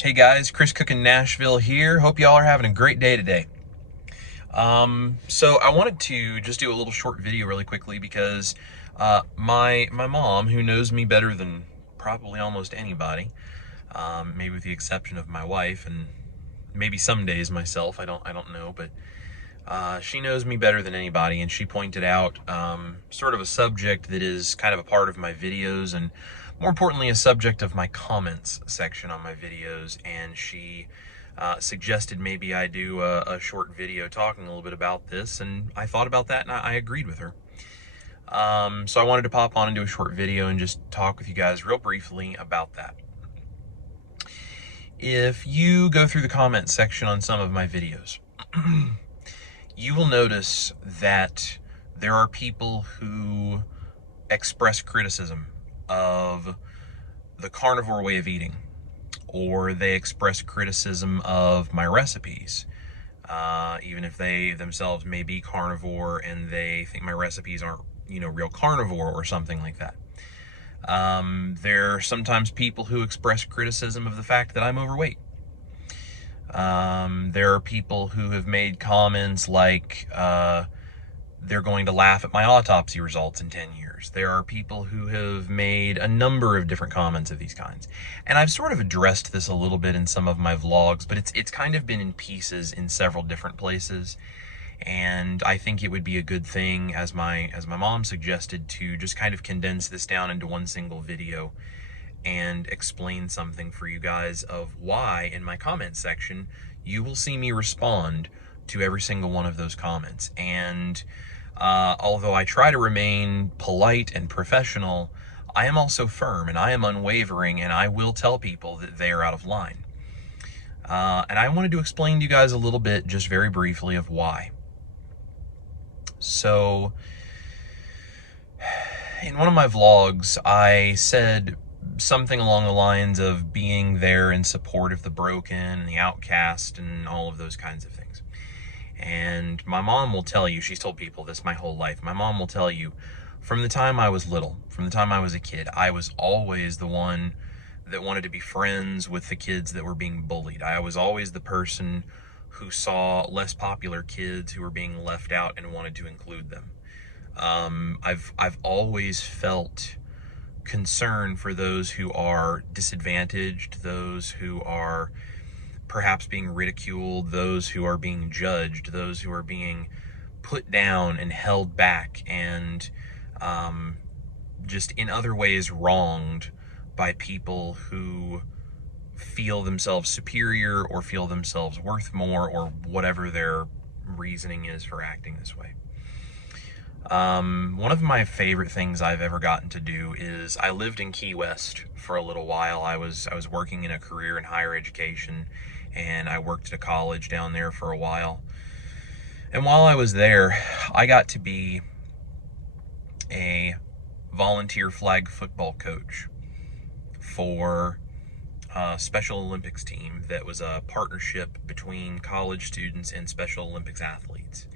Hey guys, Chris Cook in Nashville here. Hope y'all are having a great day today. So I wanted to just do a little short video really quickly because my mom, who knows me better than probably almost anybody, maybe with the exception of my wife and maybe some days myself, I don't know, but she knows me better than anybody, and she pointed out sort of a subject that is kind of a part of my videos, and more importantly, a subject of my comments section on my videos. And she suggested maybe I do a short video talking a little bit about this, and I thought about that, and I agreed with her. So I wanted to pop on and do a short video and just talk with you guys real briefly about that. If you go through the comments section on some of my videos, you will notice that there are people who express criticism of the carnivore way of eating, or they express criticism of my recipes, even if they themselves may be carnivore and they think my recipes aren't, real carnivore or something like that. There are sometimes people who express criticism of the fact that I'm overweight. There are people who have made comments like they're going to laugh at my autopsy results in 10 years. There are people who have made a number of different comments of these kinds. And I've sort of addressed this a little bit in some of my vlogs, but it's kind of been in pieces in several different places. And I think it would be a good thing, as my mom suggested, to just kind of condense this down into one single video and explain something for you guys of why in my comment section you will see me respond to every single one of those comments. And although I try to remain polite and professional, I am also firm and I am unwavering, and I will tell people that they are out of line. And I wanted to explain to you guys a little bit, just very briefly, of why. So, in one of my vlogs, I said something along the lines of being there in support of the broken and the outcast and all of those kinds of things. And my mom will tell you, she's told people this my whole life, my mom will tell you, from the time I was little, from the time I was a kid, I was always the one that wanted to be friends with the kids that were being bullied. I was always the person who saw less popular kids who were being left out and wanted to include them. I've always felt concern for those who are disadvantaged, those who are perhaps being ridiculed, those who are being judged, those who are being put down and held back and just in other ways wronged by people who feel themselves superior or feel themselves worth more, or whatever their reasoning is for acting this way. One of my favorite things I've ever gotten to do is I lived in Key West for a little while. I was working in a career in higher education, and I worked at a college down there for a while. And while I was there, I got to be a volunteer flag football coach for a Special Olympics team that was a partnership between college students and Special Olympics athletes.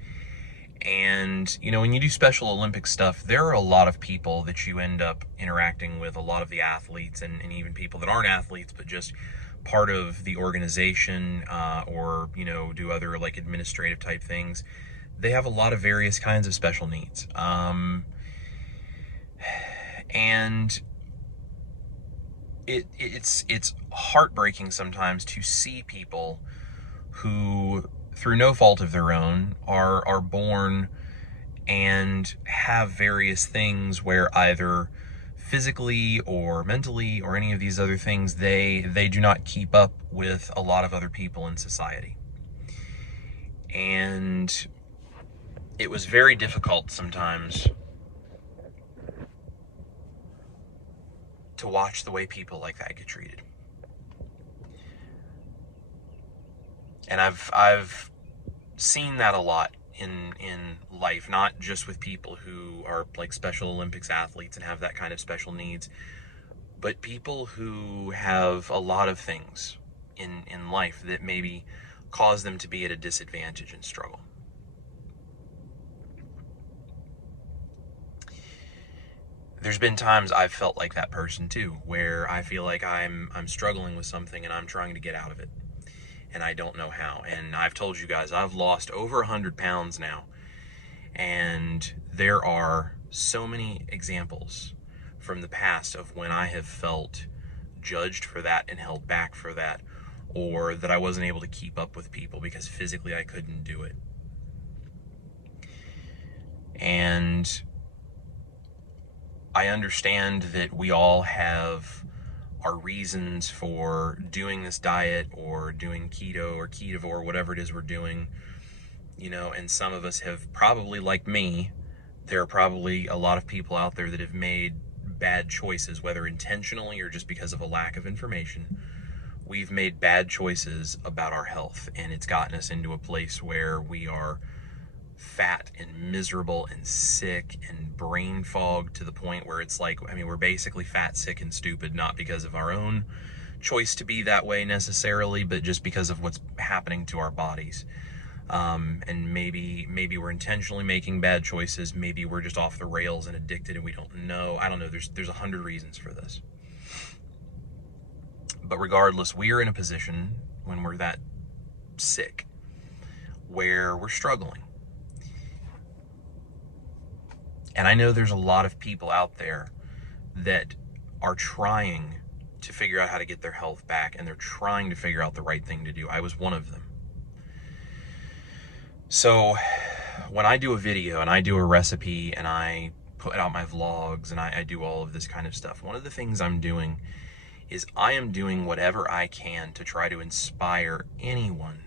And, when you do Special Olympics stuff, there are a lot of people that you end up interacting with, a lot of the athletes and even people that aren't athletes, but just part of the organization, or, do other like administrative type things. They have a lot of various kinds of special needs. And it's heartbreaking sometimes to see people who, through no fault of their own, are born and have various things where either physically or mentally or any of these other things, they do not keep up with a lot of other people in society. And it was very difficult sometimes to watch the way people like that get treated. And I've seen that a lot in life, not just with people who are like Special Olympics athletes and have that kind of special needs, but people who have a lot of things in life that maybe cause them to be at a disadvantage and struggle. there's been times I've felt like that person too, where I feel like I'm struggling with something and I'm trying to get out of it, and I don't know how. And I've told you guys I've lost over 100 pounds now, and there are so many examples from the past of when I have felt judged for that and held back for that, or that I wasn't able to keep up with people because physically I couldn't do it. And I understand that we all have our reasons for doing this diet or doing keto or ketovore, whatever it is we're doing, and some of us have probably, like me, there are probably a lot of people out there that have made bad choices, whether intentionally or just because of a lack of information. We've made bad choices about our health, and it's gotten us into a place where we are fat and miserable and sick and brain fogged to the point where it's like, we're basically fat, sick, and stupid, not because of our own choice to be that way necessarily, but just because of what's happening to our bodies. And maybe we're intentionally making bad choices. Maybe we're just off the rails and addicted and we don't know. I don't know. There's 100 reasons for this. But regardless, we are in a position when we're that sick where we're struggling. And I know there's a lot of people out there that are trying to figure out how to get their health back, and they're trying to figure out the right thing to do. I was one of them. So when I do a video and I do a recipe and I put out my vlogs and I do all of this kind of stuff, one of the things I'm doing is I am doing whatever I can to try to inspire anyone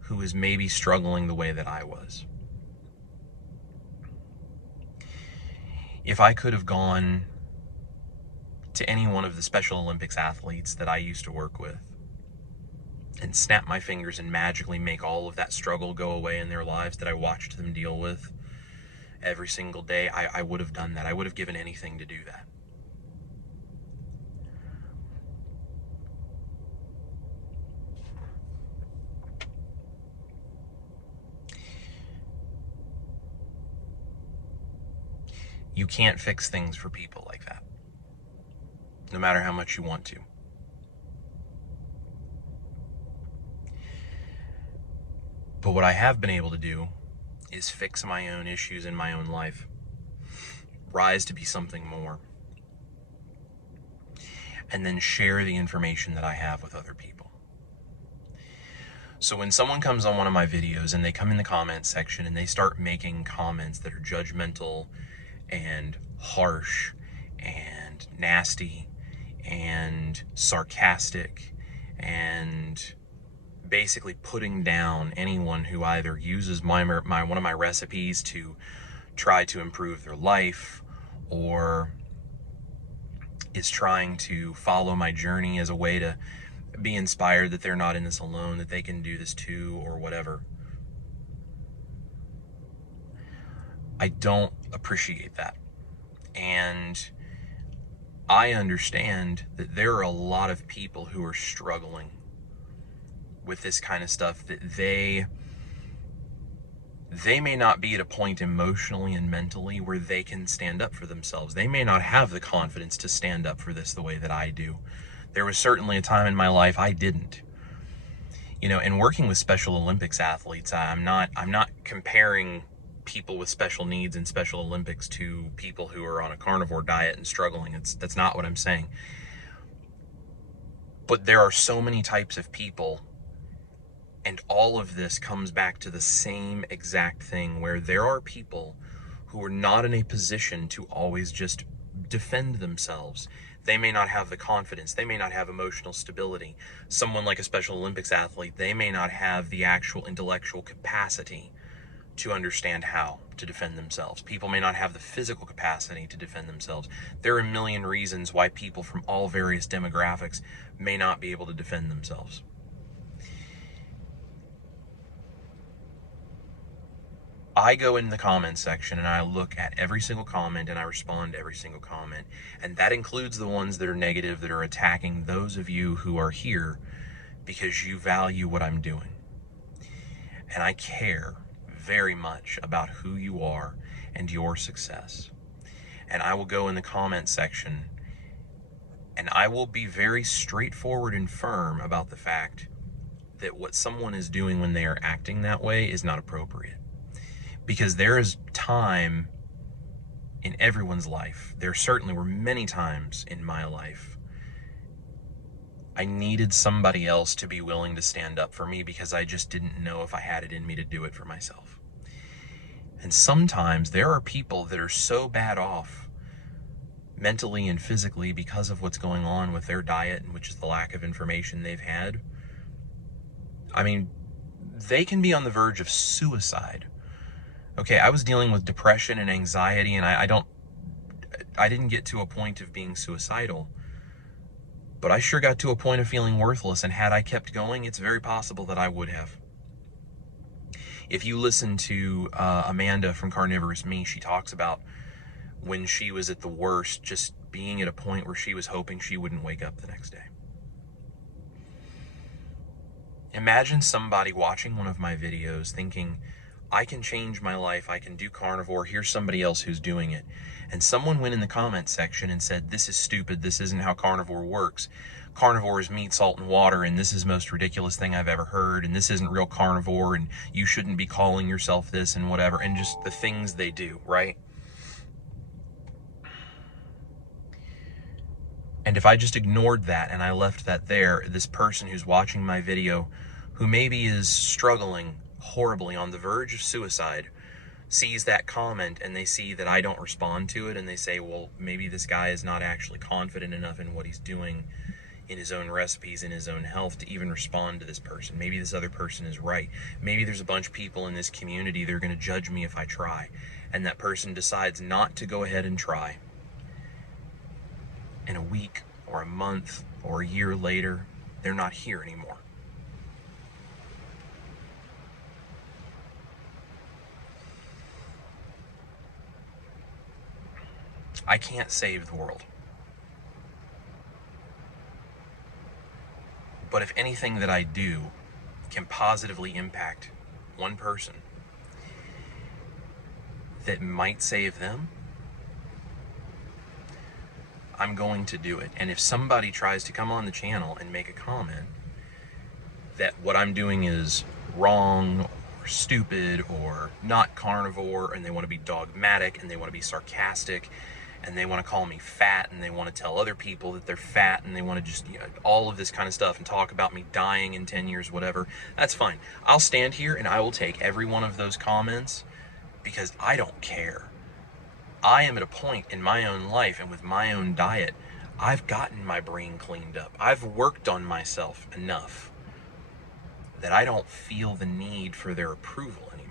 who is maybe struggling the way that I was. If I could have gone to any one of the Special Olympics athletes that I used to work with and snap my fingers and magically make all of that struggle go away in their lives that I watched them deal with every single day, I would have done that. I would have given anything to do that. You can't fix things for people like that, no matter how much you want to. But what I have been able to do is fix my own issues in my own life, rise to be something more, and then share the information that I have with other people. So when someone comes on one of my videos and they come in the comments section and they start making comments that are judgmental and harsh and nasty and sarcastic and basically putting down anyone who either uses one of my recipes to try to improve their life or is trying to follow my journey as a way to be inspired that they're not in this alone, that they can do this too, or whatever. I don't appreciate that. And I understand that there are a lot of people who are struggling with this kind of stuff, that they may not be at a point emotionally and mentally where they can stand up for themselves. They may not have the confidence to stand up for this the way that I do. There was certainly a time in my life I didn't. In working with Special Olympics athletes, I'm not comparing people with special needs in Special Olympics to people who are on a carnivore diet and struggling. That's not what I'm saying. But there are so many types of people, and all of this comes back to the same exact thing, where there are people who are not in a position to always just defend themselves. They may not have the confidence. They may not have emotional stability. Someone like a Special Olympics athlete, they may not have the actual intellectual capacity to understand how to defend themselves. People may not have the physical capacity to defend themselves. There are a million reasons why people from all various demographics may not be able to defend themselves. I go in the comments section and I look at every single comment and I respond to every single comment. And that includes the ones that are negative, that are attacking those of you who are here because you value what I'm doing. And I care very much about who you are and your success. and I will go in the comment section and I will be very straightforward and firm about the fact that what someone is doing when they are acting that way is not appropriate. Because there is time in everyone's life. There certainly were many times in my life I needed somebody else to be willing to stand up for me because I just didn't know if I had it in me to do it for myself. And sometimes there are people that are so bad off mentally and physically because of what's going on with their diet, and which is the lack of information they've had. I mean, they can be on the verge of suicide. Okay, I was dealing with depression and anxiety, and I didn't get to a point of being suicidal, but I sure got to a point of feeling worthless, and had I kept going, it's very possible that I would have. If you listen to Amanda from Carnivorous Me, she talks about when she was at the worst, just being at a point where she was hoping she wouldn't wake up the next day. Imagine somebody watching one of my videos thinking, I can change my life, I can do carnivore, here's somebody else who's doing it. And someone went in the comment section and said, this is stupid, this isn't how carnivore works. Carnivore is meat, salt, and water, and this is the most ridiculous thing I've ever heard, and this isn't real carnivore, and you shouldn't be calling yourself this, and whatever, and just the things they do, right? And if I just ignored that and I left that there, this person who's watching my video, who maybe is struggling horribly on the verge of suicide, sees that comment and they see that I don't respond to it, and they say, well, maybe this guy is not actually confident enough in what he's doing, in his own recipes, in his own health, to even respond to this person. Maybe this other person is right. Maybe there's a bunch of people in this community that are going to judge me if I try. And that person decides not to go ahead and try. In a week or a month or a year later, they're not here anymore. I can't save the world. But if anything that I do can positively impact one person that might save them, I'm going to do it. And if somebody tries to come on the channel and make a comment that what I'm doing is wrong or stupid or not carnivore, and they want to be dogmatic and they want to be sarcastic and they want to call me fat and they want to tell other people that they're fat and they want to just, all of this kind of stuff and talk about me dying in 10 years, whatever, that's fine. I'll stand here and I will take every one of those comments because I don't care. I am at a point in my own life and with my own diet, I've gotten my brain cleaned up. I've worked on myself enough that I don't feel the need for their approval anymore.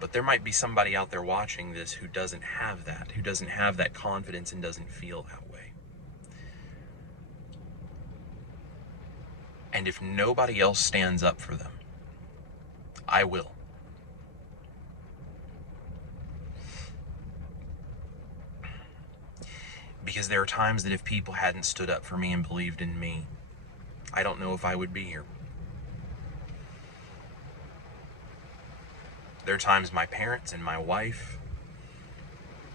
But there might be somebody out there watching this who doesn't have that, who doesn't have that confidence and doesn't feel that way. And if nobody else stands up for them, I will. Because there are times that if people hadn't stood up for me and believed in me, I don't know if I would be here. There are times my parents and my wife,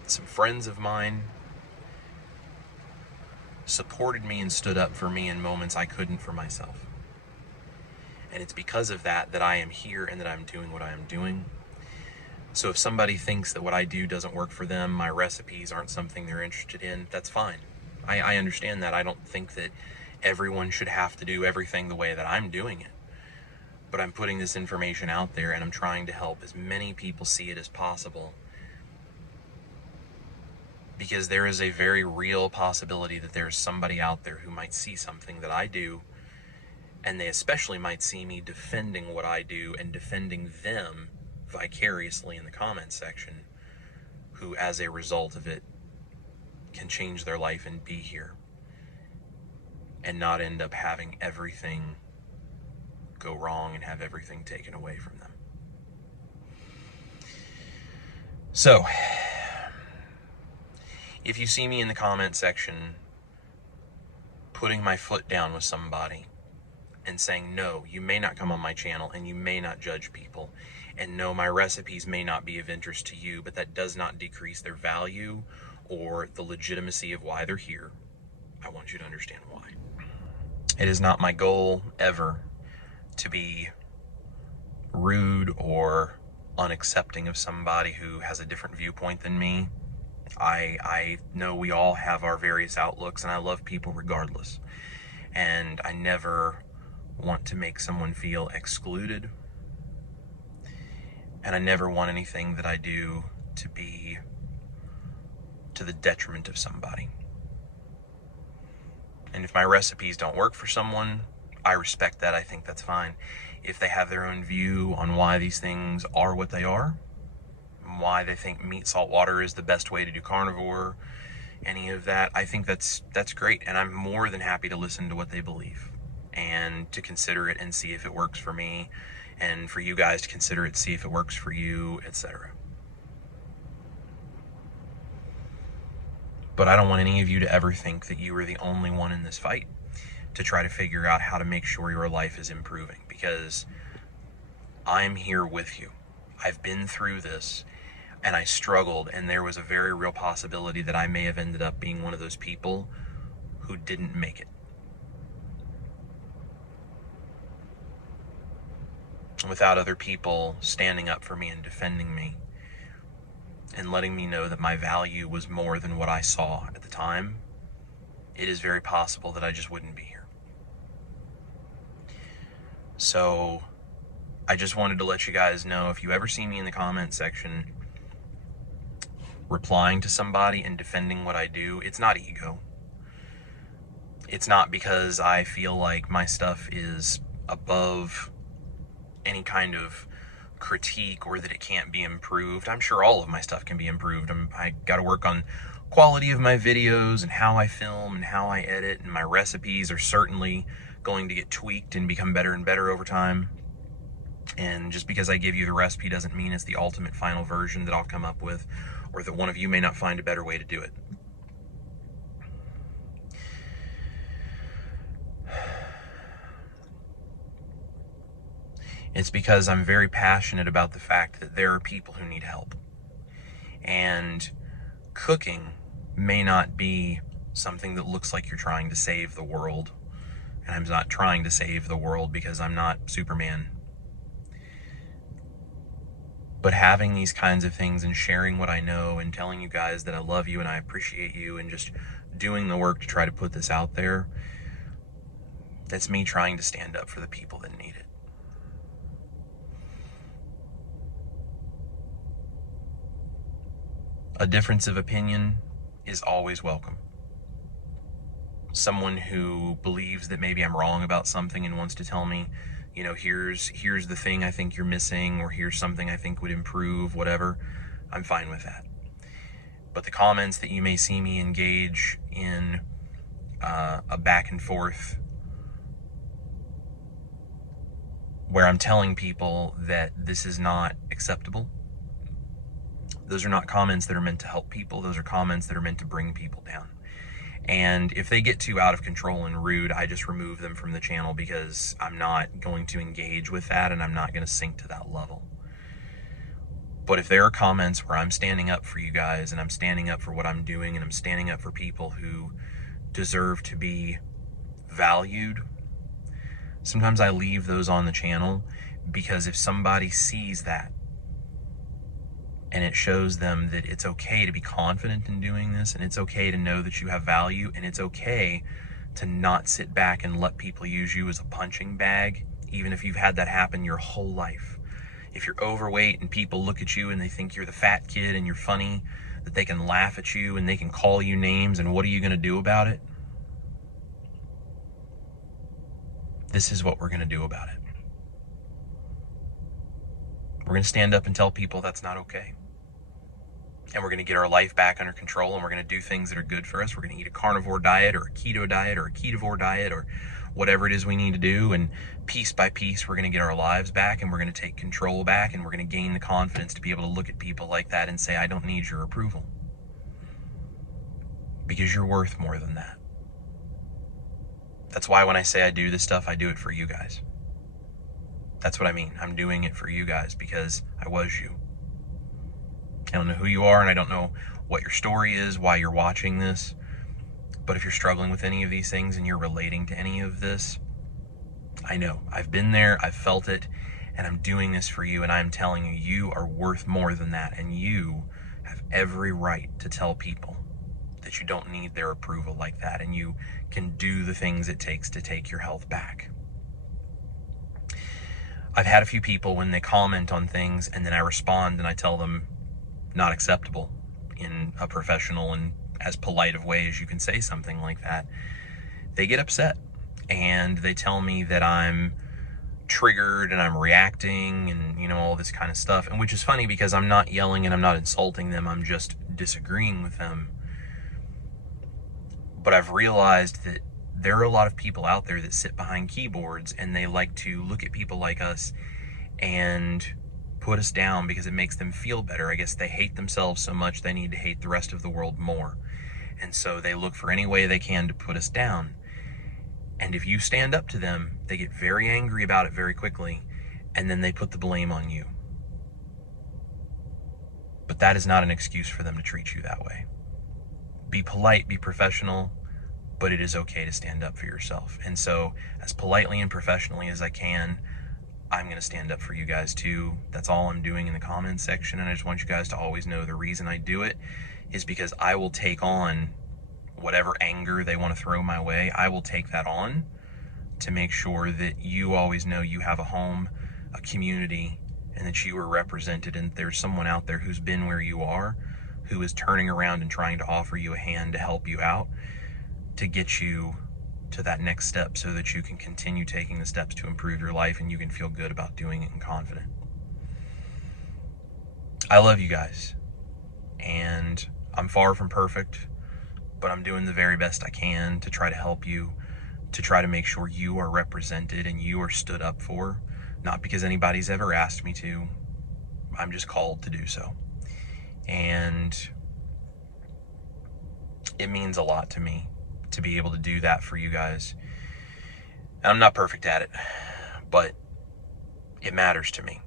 some friends of mine, supported me and stood up for me in moments I couldn't for myself. And it's because of that that I am here and that I'm doing what I am doing. So if somebody thinks that what I do doesn't work for them, my recipes aren't something they're interested in, that's fine. I understand that. I don't think that everyone should have to do everything the way that I'm doing it. But I'm putting this information out there and I'm trying to help as many people see it as possible. Because there is a very real possibility that there's somebody out there who might see something that I do, and they especially might see me defending what I do and defending them vicariously in the comment section, who as a result of it can change their life and be here and not end up having everything go wrong and have everything taken away from them. So if you see me in the comment section putting my foot down with somebody and saying, no, you may not come on my channel and you may not judge people, And no, my recipes may not be of interest to you, but that does not decrease their value or the legitimacy of why they're here. I want you to understand why. It is not my goal ever to be rude or unaccepting of somebody who has a different viewpoint than me. I know we all have our various outlooks, and I love people regardless. And I never want to make someone feel excluded. And I never want anything that I do to be to the detriment of somebody. And if my recipes don't work for someone, I respect that. I think that's fine. If they have their own view on why these things are what they are, why they think meat, salt, water is the best way to do carnivore, any of that, I think that's great. And I'm more than happy to listen to what they believe and to consider it and see if it works for me, and for you guys to consider it, see if it works for you, etc. But I don't want any of you to ever think that you are the only one in this fight to try to figure out how to make sure your life is improving, because I'm here with you. I've been through this, and I struggled, and there was a very real possibility that I may have ended up being one of those people who didn't make it. Without other people standing up for me and defending me and letting me know that my value was more than what I saw at the time, it is very possible that I just wouldn't be here. So I just wanted to let you guys know, if you ever see me in the comment section replying to somebody and defending what I do, it's not ego. It's not because I feel like my stuff is above any kind of critique or that it can't be improved. I'm sure all of my stuff can be improved. I got to work on quality of my videos and how I film and how I edit, and my recipes are certainly going to get tweaked and become better and better over time. And just because I give you the recipe doesn't mean it's the ultimate final version that I'll come up with, or that one of you may not find a better way to do it. It's because I'm very passionate about the fact that there are people who need help. And cooking may not be something that looks like you're trying to save the world. And I'm not trying to save the world because I'm not Superman. But having these kinds of things and sharing what I know and telling you guys that I love you and I appreciate you and just doing the work to try to put this out there, that's me trying to stand up for the people that need it. A difference of opinion is always welcome. Someone who believes that maybe I'm wrong about something and wants to tell me, you know, here's the thing I think you're missing, or here's something I think would improve, whatever, I'm fine with that. But the comments that you may see me engage in a back and forth where I'm telling people that this is not acceptable, those are not comments that are meant to help people. Those are comments that are meant to bring people down. And if they get too out of control and rude, I just remove them from the channel, because I'm not going to engage with that and I'm not going to sink to that level. But if there are comments where I'm standing up for you guys and I'm standing up for what I'm doing and I'm standing up for people who deserve to be valued, sometimes I leave those on the channel, because if somebody sees that and it shows them that it's okay to be confident in doing this, and it's okay to know that you have value, and it's okay to not sit back and let people use you as a punching bag, even if you've had that happen your whole life. If you're overweight and people look at you and they think you're the fat kid and you're funny, that they can laugh at you and they can call you names, and what are you going to do about it? This is what we're going to do about it. We're going to stand up and tell people that's not okay. And we're going to get our life back under control, and we're going to do things that are good for us. We're going to eat a carnivore diet or a keto diet or a ketovore diet or whatever it is we need to do. And piece by piece, we're going to get our lives back, and we're going to take control back, and we're going to gain the confidence to be able to look at people like that and say, I don't need your approval. Because you're worth more than that. That's why when I say I do this stuff, I do it for you guys. That's what I mean. I'm doing it for you guys because I was you. I don't know who you are, and I don't know what your story is, why you're watching this. But if you're struggling with any of these things and you're relating to any of this, I know. I've been there, I've felt it, and I'm doing this for you, and I'm telling you, you are worth more than that, and you have every right to tell people that you don't need their approval like that, and you can do the things it takes to take your health back. I've had a few people when they comment on things and then I respond and I tell them not acceptable in a professional and as polite of way as you can say something like that, they get upset and they tell me that I'm triggered and I'm reacting and all this kind of stuff, and which is funny because I'm not yelling and I'm not insulting them, I'm just disagreeing with them. But I've realized that there are a lot of people out there that sit behind keyboards and they like to look at people like us and put us down because it makes them feel better. I guess they hate themselves so much they need to hate the rest of the world more. And so they look for any way they can to put us down. And if you stand up to them, they get very angry about it very quickly, and then they put the blame on you. But that is not an excuse for them to treat you that way. Be polite, be professional, but it is okay to stand up for yourself. And so, as politely and professionally as I can, I'm going to stand up for you guys too. That's all I'm doing in the comments section, and I just want you guys to always know the reason I do it is because I will take on whatever anger they want to throw my way. I will take that on to make sure that you always know you have a home, a community, and that you are represented, and there's someone out there who's been where you are, who is turning around and trying to offer you a hand to help you out, to get you to that next step so that you can continue taking the steps to improve your life and you can feel good about doing it and confident. I love you guys, and I'm far from perfect, but I'm doing the very best I can to try to help you, to try to make sure you are represented and you are stood up for, not because anybody's ever asked me to. I'm just called to do so. And it means a lot to me to be able to do that for you guys. And I'm not perfect at it, but it matters to me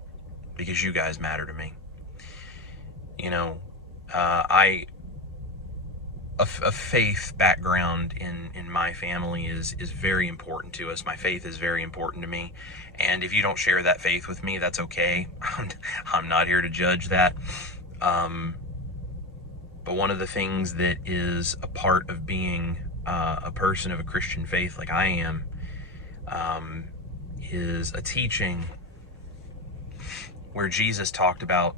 because you guys matter to me. A faith background in my family is very important to us. My faith is very important to me. And if you don't share that faith with me, that's okay. I'm not here to judge that. But one of the things that is a part of being a person of a Christian faith like I am is a teaching where Jesus talked about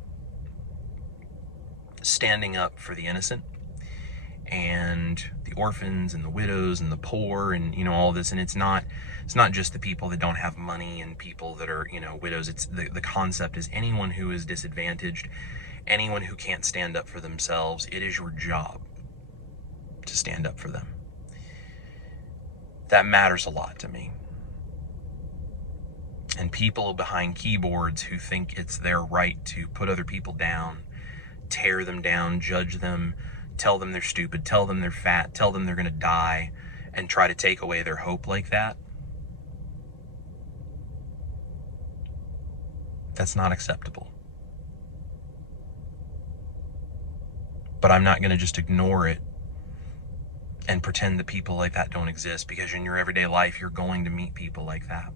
standing up for the innocent and the orphans and the widows and the poor and all this. And it's not just the people that don't have money and people that are widows. It's the concept is anyone who is disadvantaged, anyone who can't stand up for themselves. It is your job to stand up for them. That matters a lot to me. And people behind keyboards who think it's their right to put other people down, tear them down, judge them, tell them they're stupid, tell them they're fat, tell them they're going to die, and try to take away their hope like that, that's not acceptable. But I'm not going to just ignore it and pretend that people like that don't exist, because in your everyday life, you're going to meet people like that.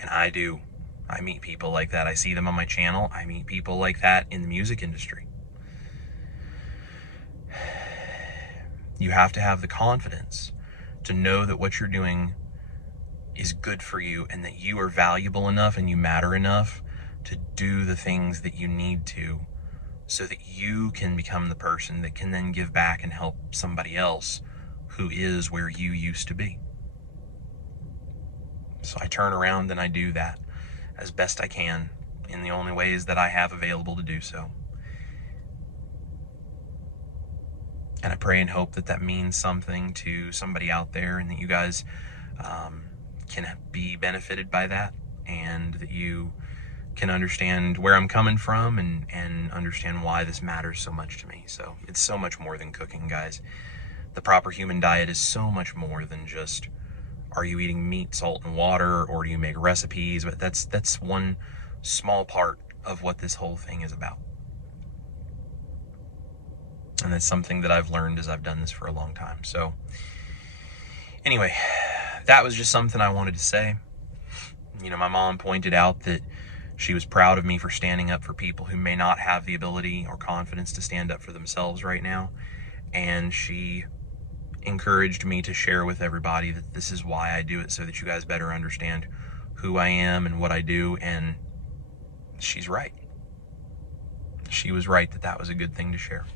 And I do. I meet people like that. I see them on my channel. I meet people like that in the music industry. You have to have the confidence to know that what you're doing is good for you and that you are valuable enough and you matter enough to do the things that you need to so that you can become the person that can then give back and help somebody else who is where you used to be. So I turn around and I do that as best I can in the only ways that I have available to do so. And I pray and hope that that means something to somebody out there and that you guys can be benefited by that and that you can understand where I'm coming from and understand why this matters so much to me. So it's so much more than cooking, guys. The proper human diet is so much more than just are you eating meat, salt, and water, or do you make recipes? But that's one small part of what this whole thing is about. And that's something that I've learned as I've done this for a long time. So anyway, that was just something I wanted to say. You know, my mom pointed out that she was proud of me for standing up for people who may not have the ability or confidence to stand up for themselves right now. And she encouraged me to share with everybody that this is why I do it, so that you guys better understand who I am and what I do. And she's right. She was right that that was a good thing to share.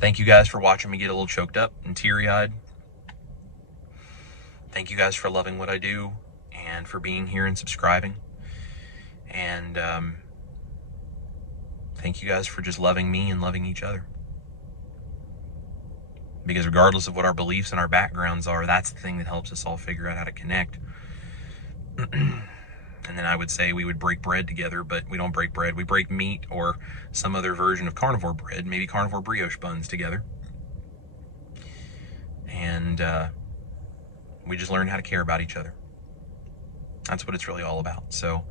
Thank you guys for watching me get a little choked up and teary-eyed. Thank you guys for loving what I do and for being here and subscribing. And thank you guys for just loving me and loving each other. Because regardless of what our beliefs and our backgrounds are, that's the thing that helps us all figure out how to connect. And then I would say we would break bread together, but we don't break bread. We break meat or some other version of carnivore bread, maybe carnivore brioche buns together. And we just learn how to care about each other. That's what it's really all about. So,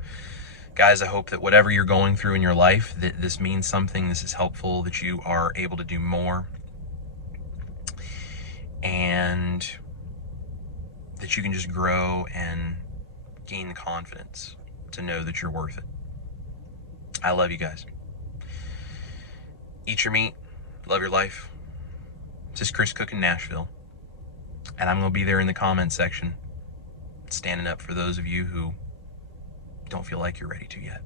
guys, I hope that whatever you're going through in your life, that this means something, this is helpful, that you are able to do more, and that you can just grow and gain the confidence to know that you're worth it. I love you guys. Eat your meat. Love your life. This is Chris Cook in Nashville. And I'm going to be there in the comment section, standing up for those of you who don't feel like you're ready to yet.